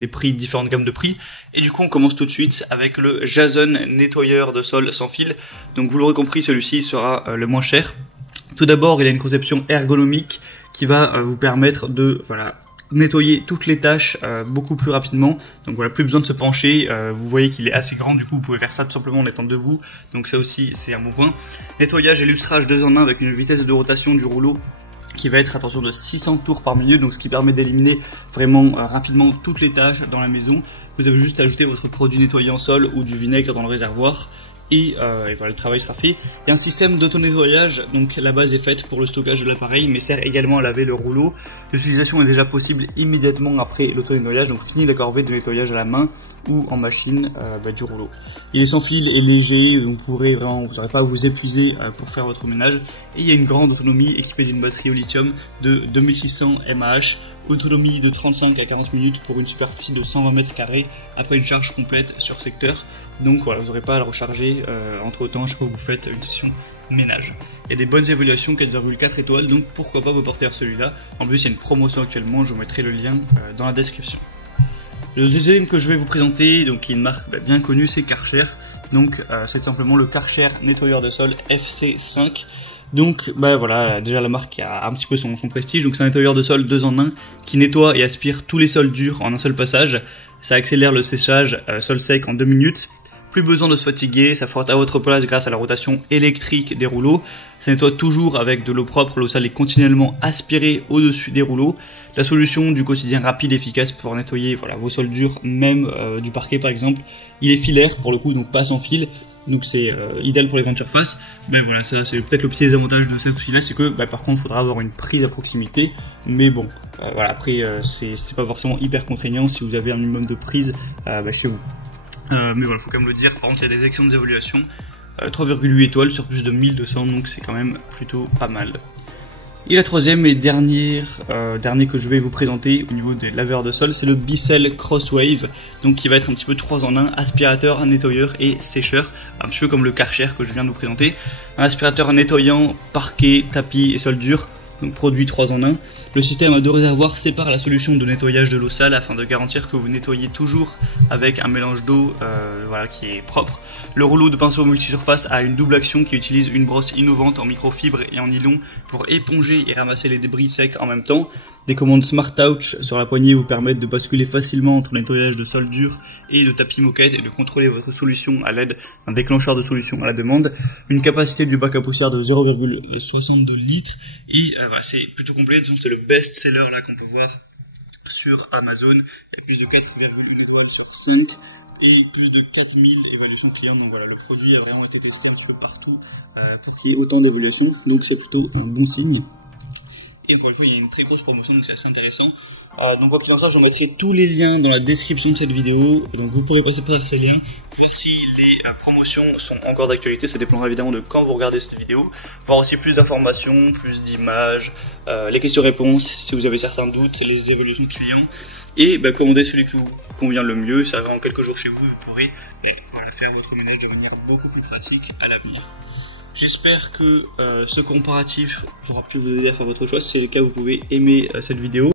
des prix, différentes gammes de prix. Et du coup on commence tout de suite avec le Jason nettoyeur de sol sans fil. Donc vous l'aurez compris, celui-ci sera le moins cher. Tout d'abord, il a une conception ergonomique qui va vous permettre de nettoyer toutes les tâches beaucoup plus rapidement. Donc voilà, plus besoin de se pencher. Vous voyez qu'il est assez grand, du coup vous pouvez faire ça tout simplement en étant debout. Donc ça aussi c'est un bon point. Nettoyage et lustrage 2 en 1 avec une vitesse de rotation du rouleau qui va être, attention, de 600 tours par minute, donc ce qui permet d'éliminer vraiment rapidement toutes les tâches dans la maison. Vous avez juste à ajouter votre produit nettoyant sol ou du vinaigre dans le réservoir. Et voilà, le travail sera fait. Il y a un système d'auto-nettoyage, donc la base est faite pour le stockage de l'appareil, mais sert également à laver le rouleau. L'utilisation est déjà possible immédiatement après l'auto-nettoyage, donc fini la corvée de nettoyage à la main ou en machine du rouleau. Il est sans fil et léger, donc vous n'aurez pas à vous épuiser pour faire votre ménage. Et il y a une grande autonomie équipée d'une batterie au lithium de 2600 mAh, autonomie de 35 à 40 minutes pour une superficie de 120 m² après une charge complète sur secteur. Donc voilà, vous n'aurez pas à le recharger entre temps à chaque fois que vous faites une session ménage. Il y a des bonnes évaluations, 4,4 étoiles, donc pourquoi pas vous porter vers celui-là. En plus, il y a une promotion actuellement, je vous mettrai le lien dans la description. Le deuxième que je vais vous présenter, donc qui est une marque bien connue, c'est Karcher. Donc c'est simplement le Karcher nettoyeur de sol FC5. Donc voilà, déjà la marque a un petit peu son prestige. Donc c'est un nettoyeur de sol 2 en 1 qui nettoie et aspire tous les sols durs en un seul passage. Ça accélère le séchage sol sec en 2 minutes. Plus besoin de se fatiguer, ça frotte à votre place grâce à la rotation électrique des rouleaux. Ça nettoie toujours avec de l'eau propre, l'eau sale est continuellement aspirée au-dessus des rouleaux. La solution du quotidien rapide et efficace pour nettoyer vos sols durs, même du parquet par exemple. Il est filaire pour le coup, donc pas sans fil. Donc c'est idéal pour les grandes surfaces. Mais voilà, ça c'est peut-être le petit désavantage de cet outil-là, c'est que par contre il faudra avoir une prise à proximité. Mais bon, après c'est pas forcément hyper contraignant si vous avez un minimum de prise chez vous. Mais voilà, faut quand même le dire, par contre il y a des excellentes évaluations, 3,8 étoiles sur plus de 1200, donc c'est quand même plutôt pas mal. Et la troisième et dernier que je vais vous présenter au niveau des laveurs de sol, c'est le Bissell Crosswave, donc qui va être un petit peu 3 en 1, aspirateur, nettoyeur et sécheur, un petit peu comme le Karcher que je viens de vous présenter. Un aspirateur nettoyant parquet, tapis et sol dur. Donc produit 3 en 1. Le système à 2 réservoirs sépare la solution de nettoyage de l'eau sale afin de garantir que vous nettoyez toujours avec un mélange d'eau qui est propre. Le rouleau de pinceau multisurface a une double action qui utilise une brosse innovante en microfibre et en nylon pour éponger et ramasser les débris secs en même temps. Des commandes Smart Touch sur la poignée vous permettent de basculer facilement entre le nettoyage de sol dur et de tapis moquette et de contrôler votre solution à l'aide d'un déclencheur de solution à la demande. Une capacité du bac à poussière de 0,62 litres et c'est plutôt complet, disons c'est le best seller là qu'on peut voir sur Amazon. Il y a plus de 4,1 étoiles sur 5 et plus de 4000 évaluations clients. Donc voilà, le produit a vraiment été testé un petit peu partout pour qu'il y ait autant d'évaluations, donc c'est plutôt un bon signe. Et encore une fois, il y a une très grosse promotion, donc c'est assez intéressant. Donc quoi qu'il en soit, je vous mettrai tous les liens dans la description de cette vidéo. Et donc vous pourrez passer par ces liens, voir si les promotions sont encore d'actualité. Ça dépendra évidemment de quand vous regardez cette vidéo. Voir aussi plus d'informations, plus d'images, les questions-réponses, si vous avez certains doutes, les évaluations de clients. Et commander celui qui vous convient le mieux. Ça va en quelques jours chez vous, vous pourrez faire votre ménage de manière beaucoup plus pratique à l'avenir. J'espère que ce comparatif aura pu vous aider à faire votre choix. Si c'est le cas, vous pouvez aimer cette vidéo.